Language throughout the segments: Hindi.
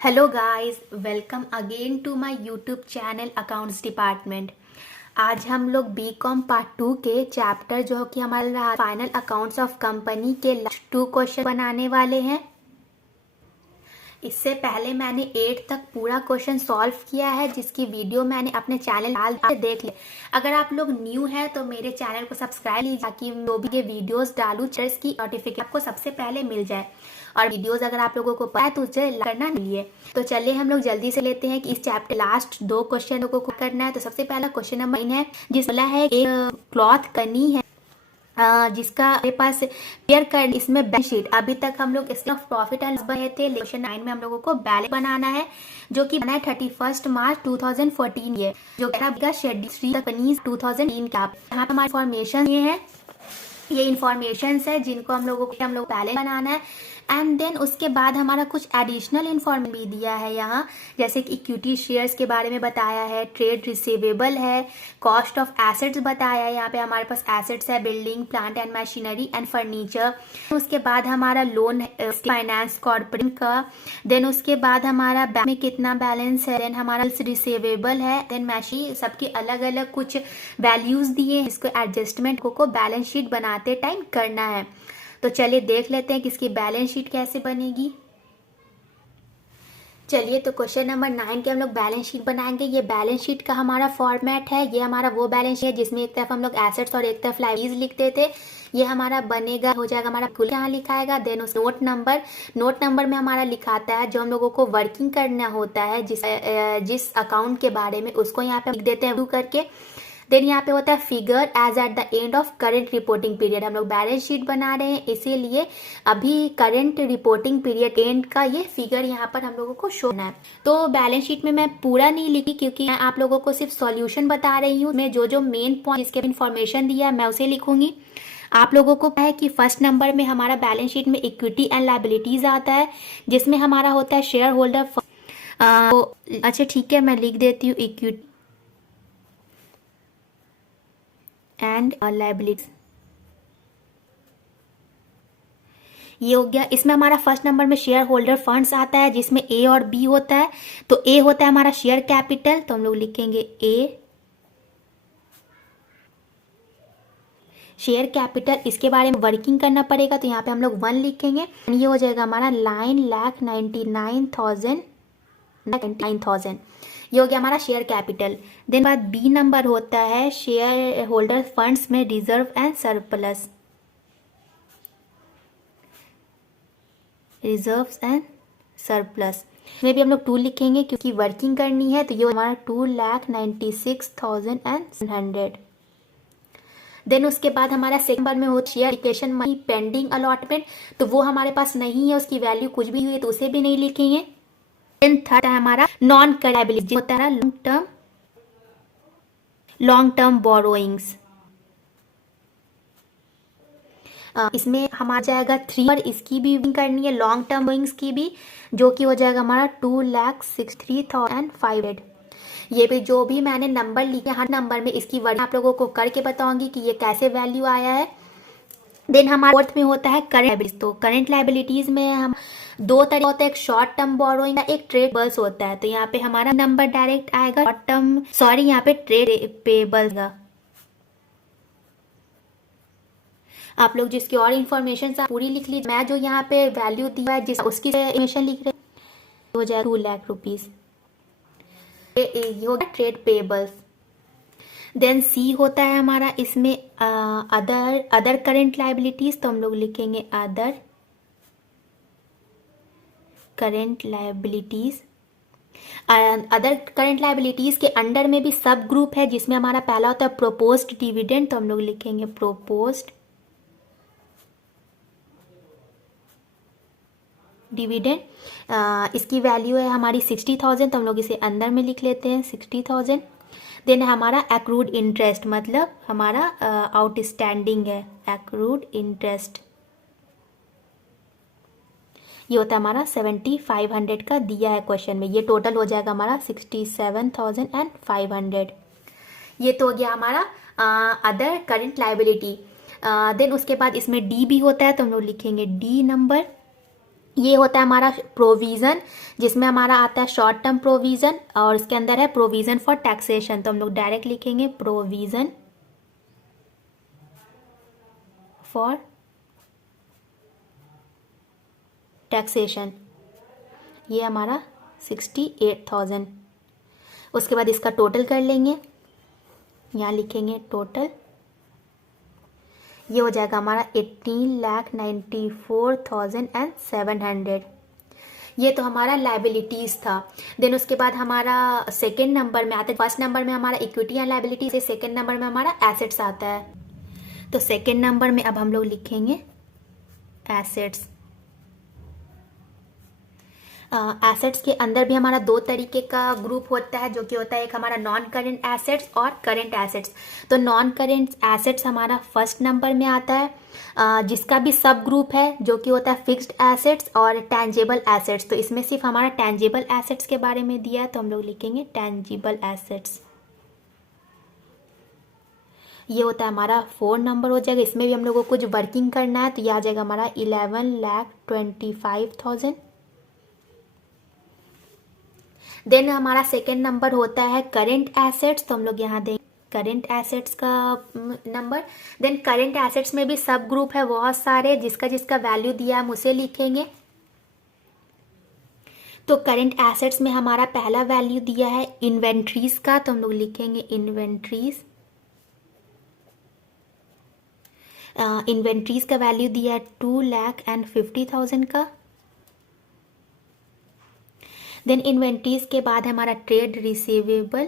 Hello guys, welcome again to my YouTube channel accounts department. आज हम लोग बीकॉम पार्ट 2 के चैप्टर जो कि हमारा फाइनल अकाउंट्स ऑफ कंपनी के लास्ट 2 क्वेश्चन बनाने वाले हैं। इससे पहले मैंने 8 तक पूरा क्वेश्चन सॉल्व किया है, जिसकी वीडियो मैंने अपने चैनल डाल देख ले। अगर आप लोग न्यू हैं तो मेरे चैनल को सब्सक्राइब लीजिए ताकि जो भी ये वीडियोस डालूं इसकी नोटिफिकेशन आपको सबसे पहले मिल जाए। और वीडियोस अगर आप लोगों को पता है तो उसे करना नहीं है। तो चलिए हम लोग जल्दी से लेते हैं कि इस चैप्टर लास्ट 2 क्वेश्चन को करना है। तो सबसे पहला क्वेश्चन नंबर 9 है, जिसमें है एक क्लॉथ करनी है जिसका मेरे पास पेयर कर इसमें बैलेंस शीट। अभी तक हम लोग इसके प्रॉफिट एंड लॉस बने थे। क्वेश्चन 9 में हम लोगों को बैलेंस बनाना है, जो कि बना है 31 मार्च 2014 ये जो शेड्यूल 2003 का। यहाँ पे हमारी इन्फॉर्मेशन ये है, ये इन्फॉर्मेशन है जिनको हम लोग बैलेंस बनाना है। एंड देन उसके बाद हमारा कुछ एडिशनल इन्फॉर्मेशन भी दिया है यहाँ, जैसे कि इक्विटी शेयर्स के बारे में बताया है, ट्रेड रिसीवेबल है, कॉस्ट ऑफ एसेट्स बताया है। यहाँ पे हमारे पास एसेट्स है building, plant and machinery and furniture. उसके बाद हमारा लोन फाइनेंस कॉर्पोरेट का। देन उसके बाद हमारा बैंक में कितना बैलेंस है। देन हमारा रिसीवेबल है। देन मशीन सबके अलग अलग कुछ वैल्यूज दिए हैं, इसको एडजस्टमेंट को बैलेंस शीट बनाते टाइम करना है। तो चलिए देख लेते हैं कि इसकी बैलेंस शीट कैसे बनेगी। चलिए तो क्वेश्चन नंबर 9 के हम लोग बैलेंस शीट बनाएंगे। ये बैलेंस शीट का हमारा फॉर्मेट है। ये हमारा वो बैलेंस शीट है जिसमें एक तरफ हम लोग एसेट्स और एक तरफ लायबिलिटीज लिखते थे। ये हमारा बनेगा, हो जाएगा हमारा कुल यहाँ लिखाएगा। देन उस नोट नंबर में हमारा लिखाता है जो हम लोगों को वर्किंग करना होता है, जिस अकाउंट के बारे में, उसको यहाँ पे लिख देते हैं करके। देन यहाँ पे होता है figure as at the end of current reporting period. हम लोग बैलेंस शीट बना रहे हैं, इसीलिए अभी करंट रिपोर्टिंग पीरियड एंड का ये फिगर यहाँ पर हम लोगों को शो करना है। तो बैलेंस शीट में मैं पूरा नहीं लिखी क्योंकि मैं आप लोगों को सिर्फ सॉल्यूशन बता रही हूँ। मैं जो मेन पॉइंट जिसके इन्फॉर्मेशन दिया है मैं उसे लिखूंगी। आप लोगों को पता है कि फर्स्ट नंबर में हमारा बैलेंस शीट में इक्विटी एंड लायबिलिटीज आता है, जिसमें हमारा होता है शेयर होल्डर। अच्छा ठीक है, मैं लिख देती हूँ इक्विटी एंड लायबिलिटीज। ये हो गया। इसमें हमारा फर्स्ट नंबर में शेयर होल्डर फंड्स आता है, जिसमें ए और बी होता है। तो ए होता है हमारा शेयर कैपिटल, तो हम लोग लिखेंगे ए शेयर कैपिटल। इसके बारे में वर्किंग करना पड़ेगा, तो यहाँ पे हम लोग 1 लिखेंगे। ये हो जाएगा हमारा 9,99,000। ये हो गया हमारा शेयर कैपिटल। देन बाद बी नंबर होता है शेयर होल्डर फंड्स में reserve and surplus. Reserves and surplus में भी हम लोग 2 लिखेंगे क्योंकि वर्किंग करनी है। तो ये हमारा 2,96,100। देन उसके बाद हमारा सेकंड नंबर में होता है share allocation money pending allotment. तो वो हमारे पास नहीं है, उसकी वैल्यू कुछ भी हुई है तो उसे भी नहीं लिखेंगे। देन थर्ड है हमारा नॉन करंट लायबिलिटी, होता है लॉन्ग टर्म बोरोइंग्स। इसमें हमारा जाएगा 3 और इसकी भी करनी है लॉन्ग टर्म बोरोइंग्स की भी, जो कि हो जाएगा हमारा 2,63,500। ये भी जो भी मैंने नंबर लिखे हर नंबर में इसकी वर्ड आप लोगों को करके बताऊंगी कि ये कैसे वैल्यू आया है। देन हमारे फोर्थ में होता है करंट लायबिलिटीज। तो करंट लायबिलिटीज में हम 2 तरीके होता है, एक शॉर्ट टर्म बोरोइंग, एक ट्रेड पेबल्स होता है। तो यहाँ पे हमारा नंबर डायरेक्ट आएगा शॉर्ट टर्म, सॉरी यहाँ पे ट्रेड पेबल्स का। आप लोग जिसकी और इन्फॉर्मेशन पूरी लिख लीजिए। मैं जो यहाँ पे वैल्यू दिया है जिस उसकी इन्फॉर्मेशन लिख रहे हो जाए 2 लाख रुपीज। ये होगा ट्रेड पेबल्स। देन सी होता है हमारा इसमें अदर करंट लायबिलिटीज। तो हम लोग लिखेंगे other current liabilities. Other current liabilities के अंडर में भी सब ग्रुप है, जिसमें हमारा पहला होता है प्रोपोज्ड डिविडेंड। तो हम लोग लिखेंगे प्रोपोज्ड डिविडेंड। इसकी वैल्यू है हमारी 60,000, तो हम लोग इसे अंदर में लिख लेते हैं 60,000। देन हमारा एक्रूड इंटरेस्ट, मतलब हमारा आउटस्टैंडिंग है एक्रूड इंटरेस्ट। ये होता है हमारा 7,500 का दिया है क्वेश्चन में। ये टोटल हो जाएगा हमारा 67,500। ये तो हो गया हमारा अदर करंट लायबिलिटी। देन उसके बाद इसमें डी भी होता है, तो हम लोग लिखेंगे डी नंबर। ये होता है हमारा प्रोविज़न, जिसमें हमारा आता है शॉर्ट टर्म प्रोविज़न और इसके अंदर है प्रोविज़न फॉर टैक्सेशन। तो हम लोग डायरेक्ट लिखेंगे प्रोविज़न फॉर टैक्सेशन, ये हमारा 68,000। उसके बाद इसका टोटल कर लेंगे, यहाँ लिखेंगे टोटल, ये हो जाएगा हमारा 18,94,700। ये तो हमारा लाइबिलिटीज़ था। देन उसके बाद हमारा सेकेंड नंबर में आता है, फर्स्ट नंबर में हमारा इक्विटी एंड लाइबिलिटी से, सेकेंड नंबर में हमारा एसेट्स आता है। तो सेकेंड नंबर में अब हम लोग लिखेंगे एसेट्स। एसेट्स के अंदर भी हमारा दो तरीके का ग्रुप होता है, जो कि होता है एक हमारा नॉन करेंट एसेट्स और करेंट एसेट्स। तो नॉन करेंट एसेट्स हमारा फर्स्ट नंबर में आता है, जिसका भी सब ग्रुप है जो कि होता है फिक्स्ड एसेट्स और टेंजिबल एसेट्स। तो इसमें सिर्फ हमारा टेंजिबल एसेट्स के बारे में दिया है, तो हम लोग लिखेंगे टेंजिबल एसेट्स। ये होता है हमारा 4 नंबर हो जाएगा। इसमें भी हम लोगों को कुछ वर्किंग करना है, तो ये आ जाएगा हमारा 11,25,000। देन हमारा सेकेंड नंबर होता है करेंट एसेट्स, तो हम लोग यहाँ देंगे करेंट एसेट्स का नंबर। देन करेंट एसेट्स में भी सब ग्रुप है बहुत सारे, जिसका जिसका वैल्यू दिया है हम उसे लिखेंगे। तो करेंट एसेट्स में हमारा पहला वैल्यू दिया है इन्वेंट्रीज का, तो हम लोग लिखेंगे इन्वेंट्रीज। इन्वेंट्रीज का वैल्यू दिया है 2,50,000 का। देन इन्वेंट्रीज के बाद हमारा ट्रेड रिसीवेबल,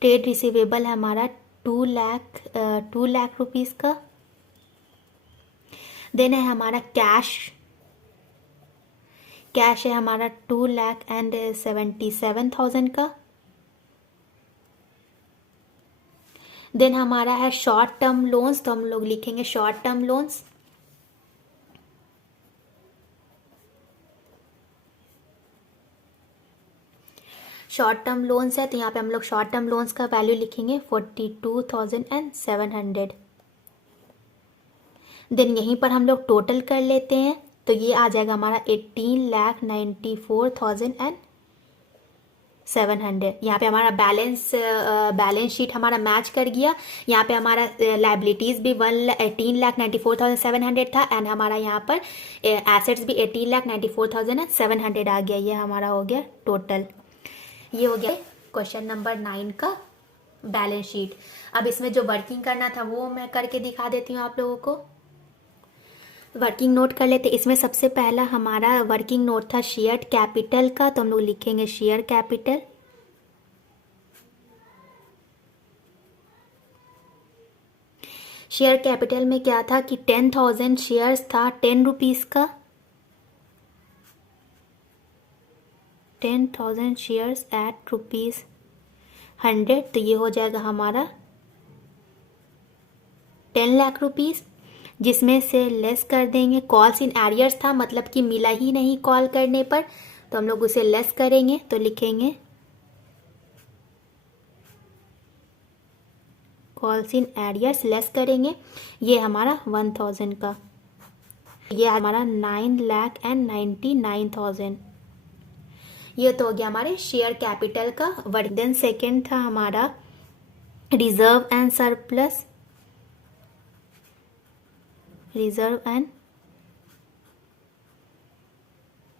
ट्रेड रिसीवेबल हमारा 2 लाख रुपीस का। देन है हमारा कैश, कैश है हमारा 2,77,000 का। देन हमारा है शॉर्ट टर्म लोन्स, तो हम लोग लिखेंगे short term loans. Short term loans है, तो यहाँ पे हम लोग शॉर्ट टर्म लोन्स का वैल्यू लिखेंगे 42,700। देन यहीं पर हम लोग टोटल कर लेते हैं, तो ये आ जाएगा हमारा 18,94,700। यहाँ पे हमारा बैलेंस शीट हमारा मैच कर गया। यहाँ पे हमारा लाइबिलिटीज़ भी 18,94,700 था, एंड हमारा यहाँ पर एसेट्स भी 18,94,700 आ गया। ये हमारा हो गया टोटल। ये हो गया क्वेश्चन नंबर 9 का बैलेंस शीट। अब इसमें जो वर्किंग करना था वो मैं करके दिखा देती हूँ आप लोगों को। वर्किंग नोट कर लेते। इसमें सबसे पहला हमारा वर्किंग नोट था शेयर कैपिटल का, तो हम लोग लिखेंगे शेयर कैपिटल। शेयर कैपिटल में क्या था कि 10,000 शेयर्स था 10 रुपीज़ का। 10,000 शेयर्स एट ₹100, तो ये हो जाएगा हमारा 10 लाख रुपीज़, जिसमें से लेस कर देंगे कॉल्स इन एरियर्स था, मतलब कि मिला ही नहीं कॉल करने पर, तो हम लोग उसे लेस करेंगे, तो लिखेंगे कॉल्स इन एरियर्स लेस करेंगे। ये हमारा 1,000 का, ये हमारा 9,99,000। ये तो हो गया हमारे शेयर कैपिटल का वर्क। देन सेकेंड था हमारा reserve and surplus, reserve and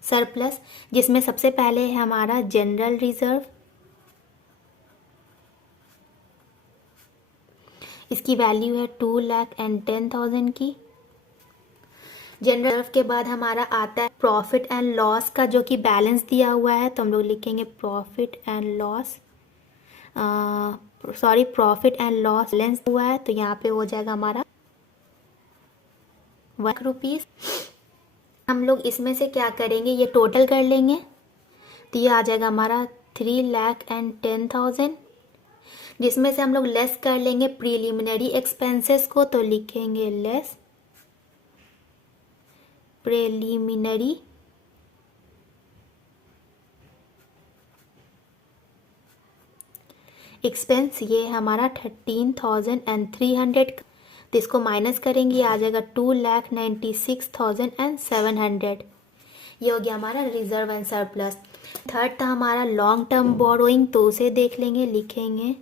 surplus, जिसमें सबसे पहले है हमारा जनरल रिजर्व। इसकी वैल्यू है 2,10,000 की। जनरल रिजर्व के बाद हमारा आता है प्रॉफिट एंड लॉस का, जो कि बैलेंस दिया हुआ है, तो हम लोग लिखेंगे profit and loss, profit and loss balance हुआ है, तो यहाँ पे हो जाएगा हमारा ₹1। हम लोग इसमें से क्या करेंगे, ये टोटल कर लेंगे, तो ये आ जाएगा हमारा 3,10,000, जिसमें से हम लोग लेस कर लेंगे प्रीलिमिनरी एक्सपेंसेस को, तो लिखेंगे लेस प्रीलिमिनरी एक्सपेंस। ये हमारा 13,300, तो इसको माइनस करेंगे, आ जाएगा 2,96,700। ये हो गया हमारा रिजर्व एंड सरप्लस। थर्ड था हमारा लॉन्ग टर्म बोरोइंग, तो उसे देख लेंगे, लिखेंगे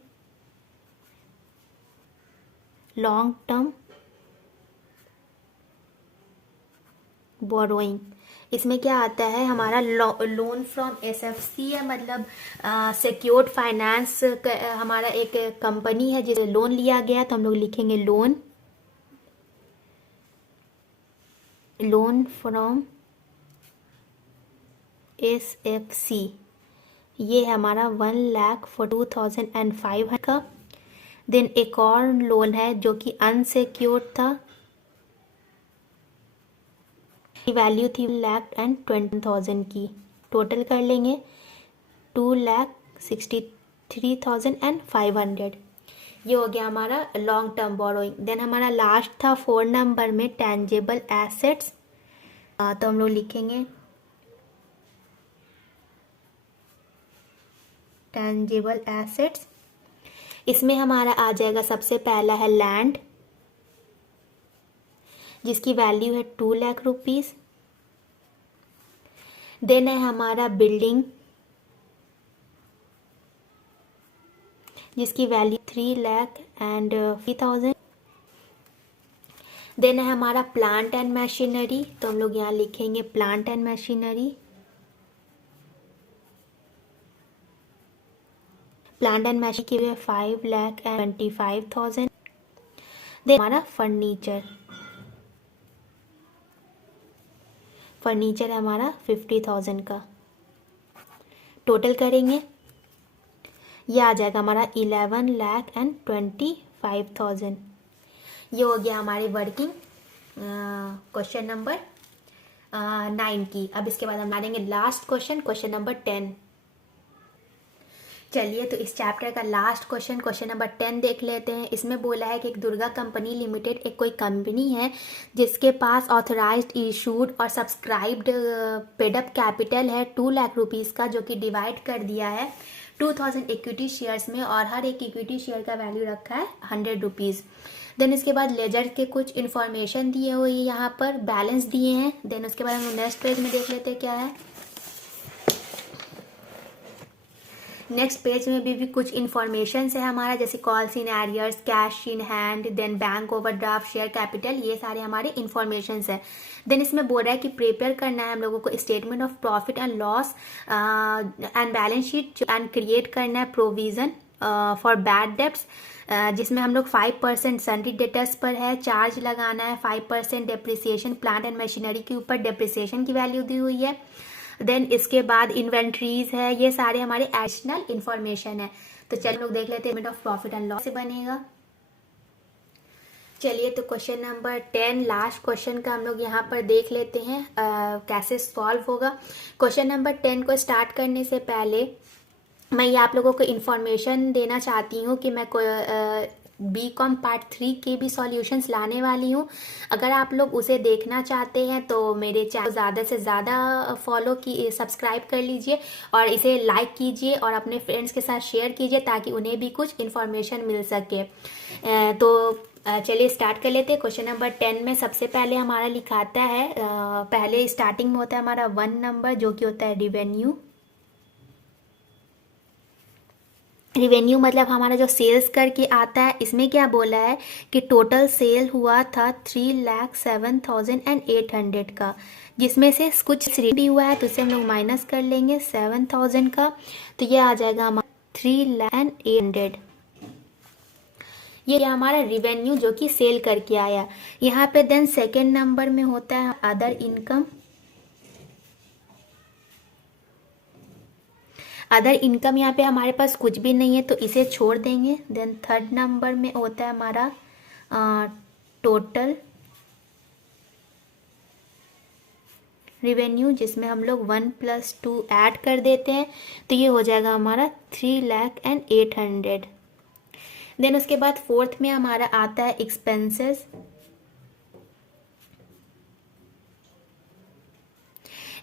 लॉन्ग टर्म बोरोइंग। इसमें क्या आता है, हमारा लोन फ्रॉम एसएफसी है, मतलब सिक्योर्ड फाइनेंस हमारा एक कंपनी है जिसे लोन लिया गया, तो हम लोग लिखेंगे लोन फ्रॉम एसएफसी। ये है हमारा 1,42,500 का। देन एक और लोन है जो कि अनसिक्योर्ड था, वैल्यू थी 1,20,000 की। टोटल कर लेंगे 2,63,500। ये हो गया हमारा लॉन्ग टर्म बोरोइंग। देन हमारा लास्ट था 4 नंबर में टेंजेबल एसेट्स, तो हम लोग लिखेंगे टेंजेबल एसेट्स। इसमें हमारा आ जाएगा, सबसे पहला है लैंड जिसकी वैल्यू है 2 लाख रुपीस। देन है हमारा बिल्डिंग जिसकी वैल्यू 3,50,000। देन है हमारा प्लांट एंड मशीनरी, तो हम लोग यहाँ लिखेंगे plant and machinery. Plant and machinery की है 5,25,000। देन हमारा फर्नीचर है हमारा 50,000 का। टोटल करेंगे, ये आ जाएगा हमारा 11,25,000। ये हो गया हमारी वर्किंग क्वेश्चन नंबर 9 की। अब इसके बाद हम डालेंगे लास्ट क्वेश्चन नंबर 10। चलिए, तो इस चैप्टर का लास्ट क्वेश्चन नंबर 10 देख लेते हैं। इसमें बोला है कि एक दुर्गा कंपनी लिमिटेड एक कोई कंपनी है जिसके पास ऑथराइज्ड, इशूड और सब्सक्राइब्ड पेडअप कैपिटल है 2 लाख रुपीज़ का, जो कि डिवाइड कर दिया है 2000 इक्विटी शेयर्स में, और हर एक इक्विटी शेयर का वैल्यू रखा है 100 रुपीज़। देन इसके बाद लेजर के कुछ इन्फॉर्मेशन दिए हुए यहाँ पर, बैलेंस दिए हैं। देन उसके बाद हम नेक्स्ट पेज में देख लेते हैं क्या है। नेक्स्ट पेज में भी कुछ इन्फॉर्मेशन है हमारा, जैसे calls in arrears, cash in hand, then bank overdraft, share capital, ये सारे हमारे इन्फॉर्मेशन है। देन इसमें बोल रहा है कि प्रिपेयर करना है हम लोगों को statement of profit and loss and balance sheet, and create करना है प्रोविजन फॉर बैड डेब्ट्स, जिसमें हम लोग 5% सन्ड्री डेटर्स पर है चार्ज लगाना है, 5% डेप्रिसिएशन प्लांट एंड मशीनरी के ऊपर डेप्रिसिएशन की वैल्यू दी हुई है। देन इसके बाद इन्वेंट्रीज है, ये सारे हमारे एडिशनल इंफॉर्मेशन है। तो चलिए लोग देख लेते हैं statement of profit and loss से बनेगा। चलिए, तो क्वेश्चन नंबर 10 लास्ट क्वेश्चन का हम लोग यहाँ पर देख लेते हैं कैसे सॉल्व होगा। क्वेश्चन नंबर 10 को स्टार्ट करने से पहले मैं ये आप लोगों को इन्फॉर्मेशन देना चाहती हूँ कि मैं BCom पार्ट 3 के भी सॉल्यूशंस लाने वाली हूँ। अगर आप लोग उसे देखना चाहते हैं तो मेरे चैनल ज़्यादा से ज़्यादा सब्सक्राइब कर लीजिए और इसे लाइक कीजिए और अपने फ्रेंड्स के साथ शेयर कीजिए ताकि उन्हें भी कुछ इन्फॉर्मेशन मिल सके। तो चलिए स्टार्ट कर लेते हैं। क्वेश्चन नंबर 10 में सबसे पहले हमारा लिखाता है, पहले स्टार्टिंग में होता है हमारा 1 नंबर जो कि होता है रिवेन्यू मतलब हमारा जो सेल्स करके आता है। इसमें क्या बोला है कि टोटल सेल हुआ था 3,07,800 का, जिसमें से कुछ भी हुआ है तो उसे हम लोग माइनस कर लेंगे 7,000 का, तो ये आ जाएगा हमारा 3,800। ये हमारा रिवेन्यू जो कि सेल करके आया। यहाँ पे देन सेकेंड नंबर में होता है अदर इनकम। अदर इनकम यहाँ पे हमारे पास कुछ भी नहीं है तो इसे छोड़ देंगे। देन थर्ड नंबर में होता है हमारा टोटल रिवेन्यू, जिसमें हम लोग 1 + 2 ऐड कर देते हैं तो ये हो जाएगा हमारा 3,08,000। देन उसके बाद फोर्थ में हमारा आता है एक्सपेंसेस।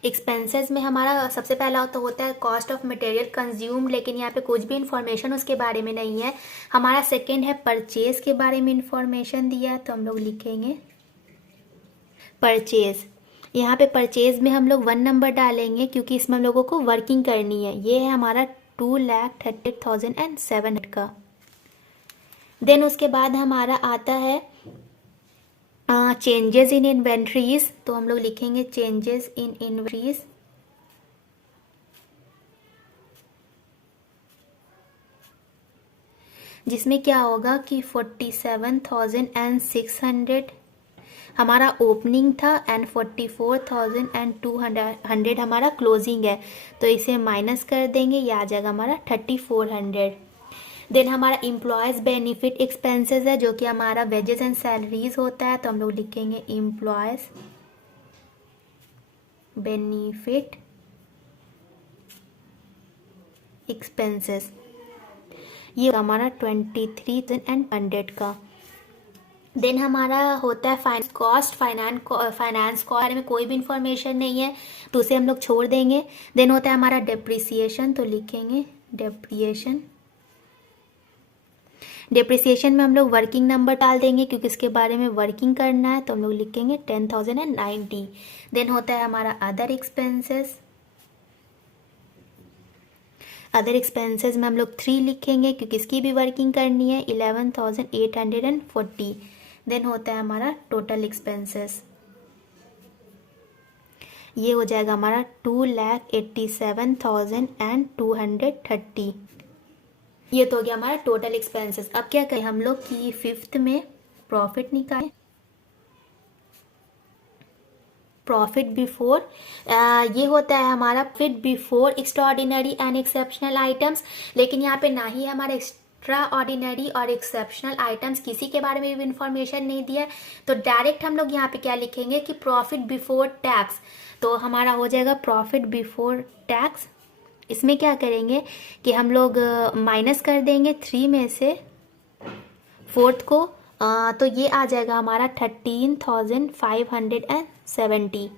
एक्सपेंसेस में हमारा सबसे पहला तो होता है कॉस्ट ऑफ मटेरियल कंज्यूम, लेकिन यहाँ पे कुछ भी इंफॉर्मेशन उसके बारे में नहीं है। हमारा सेकंड है परचेज के बारे में इंफॉर्मेशन दिया है, तो हम लोग लिखेंगे परचेज। यहाँ पे परचेज में हम लोग 1 नंबर डालेंगे क्योंकि इसमें हम लोगों को वर्किंग करनी है। ये है हमारा 2,30,700 का। देन उसके बाद हमारा आता है चेंजेस इन इन्वेंट्रीज, तो हम लोग लिखेंगे चेंजेस इन इन्वेंट्रीज। जिसमें क्या होगा कि 47,600 हमारा ओपनिंग था एंड 44,200 हमारा क्लोजिंग है, तो इसे माइनस कर देंगे, ये आ जाएगा हमारा 3,400। देन हमारा एम्प्लॉयज़ बेनिफिट एक्सपेंसेस है जो कि हमारा वेजेस एंड सैलरीज होता है, तो हम लोग लिखेंगे एम्प्लॉयज़ बेनिफिट एक्सपेंसेस। ये हमारा 23,100 का। देन हमारा होता है फाइनेंस कॉस्ट। फाइनेंस के बारे में कोई भी इंफॉर्मेशन नहीं है, तो उसे हम लोग छोड़ देंगे। देन होता है हमारा डेप्रिसिएशन, तो लिखेंगे डेप्रिसिएशन में हम लोग वर्किंग नंबर डाल देंगे क्योंकि इसके बारे में वर्किंग करना है, तो हम लोग लिखेंगे 10,090। देन होता है हमारा अदर एक्सपेंसेस। अदर एक्सपेंसेस में हम लोग 3 लिखेंगे क्योंकि इसकी भी वर्किंग करनी है, 11,840। देन होता है हमारा टोटल एक्सपेंसेस, ये हो जाएगा हमारा 2,87,230। ये तो हो गया हमारा टोटल एक्सपेंसेस। अब क्या करें हम लोग कि 5th में प्रॉफिट निकालें। प्रॉफिट बिफोर ये होता है हमारा profit before extraordinary and exceptional items, लेकिन यहाँ पे ना ही हमारा एक्स्ट्रा ऑर्डिनरी और एक्सेप्शनल आइटम्स किसी के बारे में भी इंफॉर्मेशन नहीं दिया है, तो डायरेक्ट हम लोग यहाँ पे क्या लिखेंगे कि प्रॉफिट बिफोर टैक्स। तो हमारा हो जाएगा प्रॉफिट बिफोर टैक्स। इसमें क्या करेंगे कि हम लोग माइनस कर देंगे 3 में से 4th को, तो ये आ जाएगा हमारा 13,570।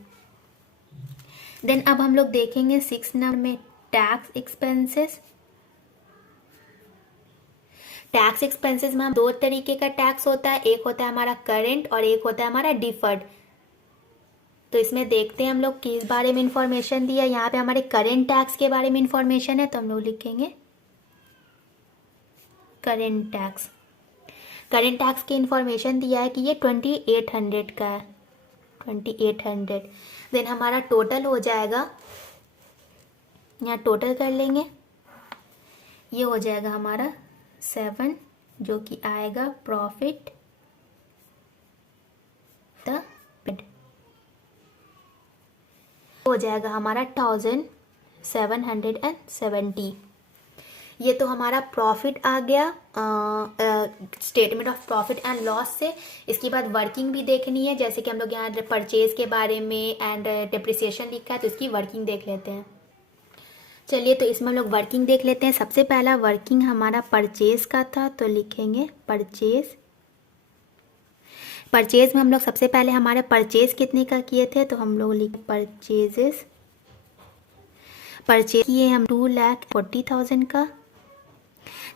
देन अब हम लोग देखेंगे 6 नंबर में टैक्स एक्सपेंसेस। टैक्स एक्सपेंसेस में हम 2 तरीके का टैक्स होता है, एक होता है हमारा करंट और एक होता है हमारा डिफर्ड। तो इसमें देखते हैं हम लोग किस बारे में इंफॉर्मेशन दिया। यहाँ पे हमारे करंट टैक्स के बारे में इंफॉर्मेशन है, तो हम लोग लिखेंगे करंट टैक्स। करंट टैक्स की इंफॉर्मेशन दिया है कि ये 2,800 का है, 2,800। देन हमारा टोटल हो जाएगा, यहाँ टोटल कर लेंगे, ये हो जाएगा हमारा 7, जो कि आएगा प्रॉफिट द हो जाएगा हमारा 1,770। ये तो हमारा प्रॉफिट आ गया statement of profit and loss से। इसके बाद वर्किंग भी देखनी है, जैसे कि हम लोग यहाँ परचेज के बारे में एंड डिप्रिसिएशन लिखा है, तो इसकी वर्किंग देख लेते हैं। चलिए, तो इसमें हम लोग वर्किंग देख लेते हैं। सबसे पहला वर्किंग हमारा परचेज का था, तो लिखेंगे परचेज। परचेज में हम लोग सबसे पहले हमारे परचेज कितने का किए थे, तो हम लोग लिख परचेज किए हम 2,40,000 का,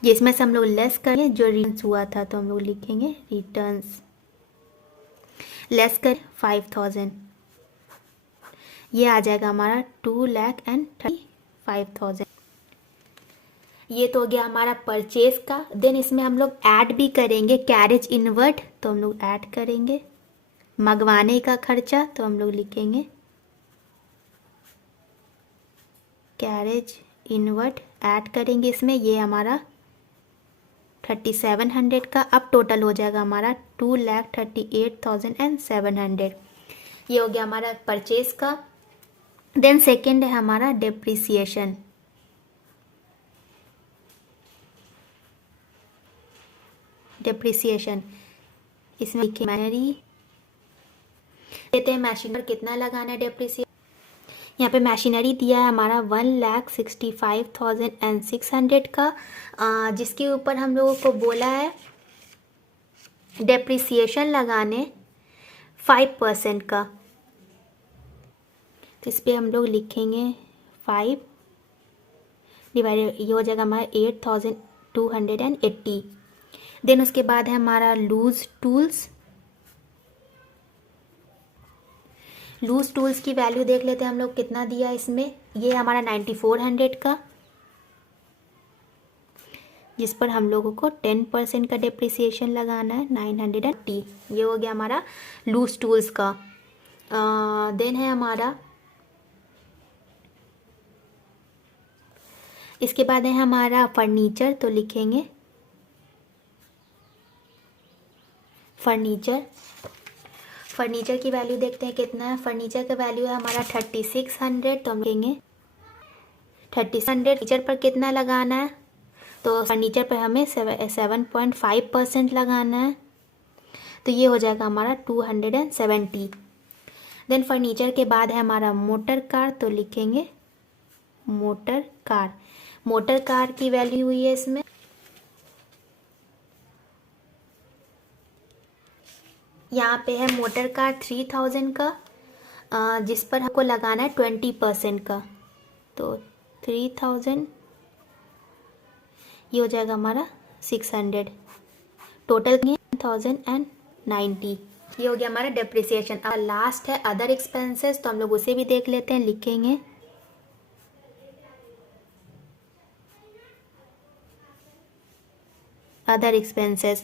जिसमें से हम लोग लेस करें जो रिटर्न्स हुआ था, तो हम लोग लिखेंगे रिटर्न्स लेस करें 5,000, ये आ जाएगा हमारा 2,35,000। ये तो हो गया हमारा परचेज का। देन इसमें हम लोग ऐड भी करेंगे कैरेज इनवर्ट, तो हम लोग ऐड करेंगे मंगवाने का खर्चा, तो हम लोग लिखेंगे कैरेज इनवर्ट ऐड करेंगे इसमें, ये हमारा 3,700 का। अब टोटल हो जाएगा हमारा 2,38,700। ये हो गया हमारा परचेज का। देन सेकेंड है हमारा डेप्रिसिएशन। डेप्रिसिएशन इसमें मशीनरी देते हैं, मशीनरी कितना लगाना है डेप्रिसिएशन। यहाँ पे मशीनरी दिया है हमारा 1,65,600 का, जिसके ऊपर हम लोगों को बोला है डेप्रिसिएशन लगाने 5% का। तो इस पर हम लोग लिखेंगे 5 डिवाइडेड, ये हो जाएगा हमारा 8280। देन उसके बाद है हमारा लूज टूल्स। लूज टूल्स की वैल्यू देख लेते हैं हम लोग कितना दिया इसमें। ये हमारा 9400 का, जिस पर हम लोगों को 10% का डिप्रिसिएशन लगाना है 980। ये हो गया हमारा लूज टूल्स का। देन है हमारा, इसके बाद है हमारा फर्नीचर। तो लिखेंगे फर्नीचर की वैल्यू देखते हैं कितना है। फर्नीचर का वैल्यू है हमारा 3600। तो हम लेंगे 3600। फर्नीचर पर कितना लगाना है, तो फर्नीचर पर हमें 7.5% लगाना है। तो ये हो जाएगा हमारा 270। देन फर्नीचर के बाद है हमारा मोटर कार। तो लिखेंगे मोटर कार की वैल्यू हुई है इसमें, यहाँ पे है मोटर कार 3000 का, जिस पर हमको लगाना है 20% का। तो 3000, ये हो जाएगा हमारा 600। टोटल 1090। ये हो गया हमारा डेप्रिसिएशन। अब लास्ट है अदर एक्सपेंसेस, तो हम लोग उसे भी देख लेते हैं। लिखेंगे अदर एक्सपेंसेस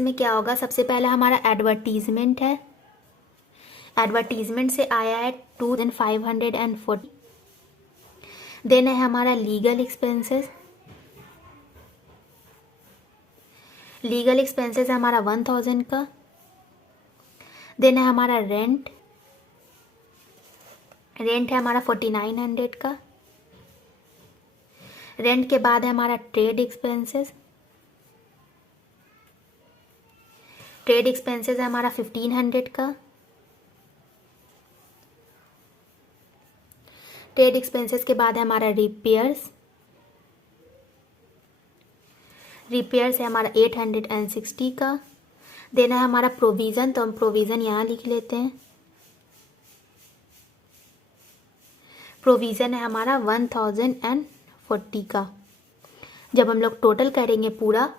में क्या होगा, सबसे पहला हमारा एडवर्टीजमेंट है। एडवर्टीजमेंट से आया है 2540। देन है हमारा लीगल एक्सपेंसेस है हमारा 1000 का। देन है हमारा रेंट है हमारा 4900 का। रेंट के बाद है हमारा ट्रेड एक्सपेंसेस है हमारा 1500 का। ट्रेड एक्सपेंसेस के बाद है हमारा रिपेयर्स है हमारा 860 का। देना है हमारा प्रोविज़न। तो हम प्रोविज़न यहाँ लिख लेते हैं। प्रोविज़न है हमारा 1040 का। जब हम लोग टोटल करेंगे पूरा,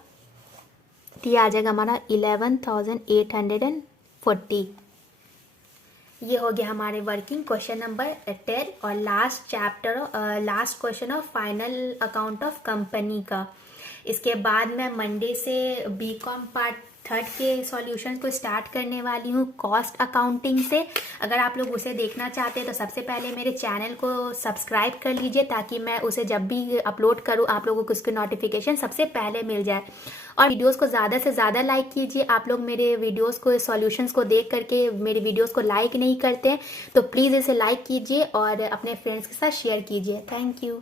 तो ये आ जाएगा हमारा 11,840। ये हो गया हमारे वर्किंग क्वेश्चन नंबर 10 और last question of final account of company का। इसके बाद मैं मंडे से बीकॉम पार्ट 3 के सॉल्यूशन को स्टार्ट करने वाली हूँ कॉस्ट अकाउंटिंग से। अगर आप लोग उसे देखना चाहते हैं तो सबसे पहले मेरे चैनल को सब्सक्राइब कर लीजिए, ताकि मैं उसे जब भी अपलोड करूँ आप लोगों को उसकी नोटिफिकेशन सबसे पहले मिल जाए। और वीडियोस को ज़्यादा से ज़्यादा लाइक कीजिए। आप लोग मेरे वीडियोस को, सॉल्यूशंस को देख करके मेरे वीडियोस को लाइक नहीं करते हैं, तो प्लीज़ इसे लाइक कीजिए और अपने फ्रेंड्स के साथ शेयर कीजिए। Thank you.